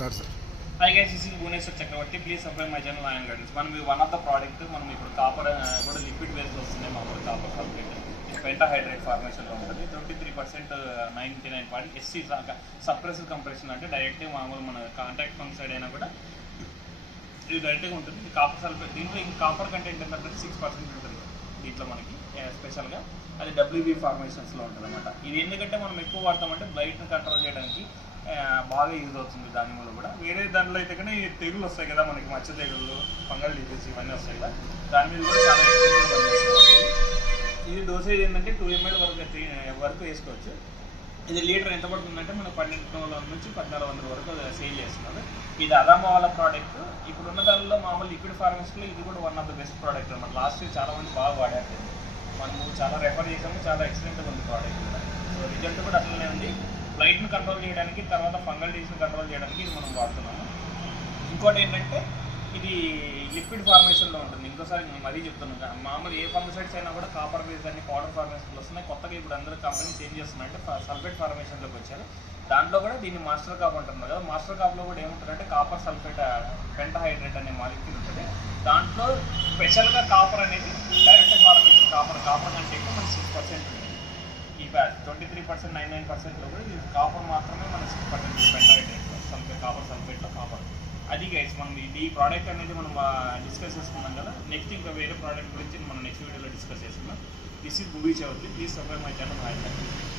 Start sir. Hi guys is Bhuvaneshwar Chakravarthi please subscribe my channel IN guidance మనం one of the product మనం ఇప్పుడు copper కూడా liquid base వస్తున్నాయి మామూలు copper sulphate pentahydrate ఫార్మేషన్లో ఉంటుంది. Twenty three percent ninety nine point SC suppressive compression అంటే direct మామూలు మన కాంటాక్ట్ ఫంగ్ సైడ్ అయినా కూడా ఇది డైరెక్ట్గా ఉంటుంది. కాపర్ సల్ఫేట్ దీంట్లో ఇంకా కాపర్ కంటెంట్ ఏంటంటే సిక్స్ పర్సెంట్ ఉంటుంది. దీంట్లో మనకి స్పెషల్గా అది డబ్ల్యూబీ ఫార్మేషన్స్లో ఉంటుంది అనమాట ఇది ఎందుకంటే మనం ఎక్కువ వాడతామంటే బ్లైట్ని కంట్రోల్ చేయడానికి బాగా యూజ్ అవుతుంది దాని వల్ల కూడా. వేరే దాంట్లో అయితే కానీ ఈ తెగులు వస్తాయి కదా మనకి మచ్చ తెగుళ్ళు ఫంగల్ డిసీజ్ ఇవన్నీ వస్తాయి కదా దాని మీద కూడా చాలా ఎక్స్పెక్ట్ పనిచేస్తుంది ఇది డోసేజ్ ఏంటంటే టూ ఎంఎల్ వరకు త్రీ వరకు వేసుకోవచ్చు. ఇది లీటర్ ఎంత పడుతుందంటే మనకు పన్నెండు వందల నుంచి పద్నాలుగు వందల వరకు సేల్ చేస్తున్నారు. ఇది అదామా వాళ్ళ ప్రోడక్ట్ ఇప్పుడున్న దానిలో మామూలు లిక్విడ్ ఫార్మసీలో ఇది కూడా one of the best product అనమాట. లాస్ట్ ఇయర్ చాలా మంది బాగా వాడారు మనము చాలా రెఫర్ చేసాము చాలా ఎక్సలెంట్గా ఉంది ప్రోడక్ట్ కూడా. సో రిజల్ట్ కూడా అట్లనే ఉంది. బ్లైట్ని కంట్రోల్ చేయడానికి తర్వాత ఫంగల్ డిసీజ్ని కంట్రోల్ చేయడానికి ఇది మనం వాడుతున్నాము. ఇంకోటి ఏంటంటే ఇది లిక్విడ్ ఫార్మేషన్లో ఉంటుంది. ఇంకోసారి నేను మరీ చెప్తున్నాను మామూలు ఏ ఫంగసైడ్స్ అయినా కూడా కాపర్ బేస్ అన్ని పౌడర్ ఫార్మేషన్లో వస్తున్నాయి. కొత్తగా ఇప్పుడు అందరూ కంపెనీస్ ఏం చేస్తున్నాయంటే సల్ఫేట్ ఫార్మేషన్లోకి వచ్చారు. దాంట్లో కూడా దీన్ని మాస్టర్ కాప్ అంటున్నారు కదా మాస్టర్ కాప్లో కూడా ఏముంటుందంటే కాపర్ సల్ఫేట్ పెంటహైడ్రేట్ అనే మాలిక్యూల్ ఉంటుంది. దాంట్లో స్పెషల్గా కాపర్ అనేది డైరెక్ట్ ఫార్మేషన్ కాపర్ కాపర్ కంటే ఎక్కువ మనకి సిక్స్ పర్సెంట్ ఉంది ఈ twenty three percent nine nine పర్సెంట్లో కూడా ఇది కాపర్ మాత్రమే మన six percent pentahydrate sulphate copper సల్ఫేట్లో copper అది గైస్ మనం ఇది ఈ ప్రోడక్ట్ అనేది మనం డిస్కస్ చేసుకున్నాం కదా నెక్స్ట్ ఇంకా వేరే ప్రోడక్ట్ గురించి మనం నెక్స్ట్ వీడియోలో డిస్కస్ చేసుకున్నాం this is Bhuvi Chowdary please subscribe my channel hi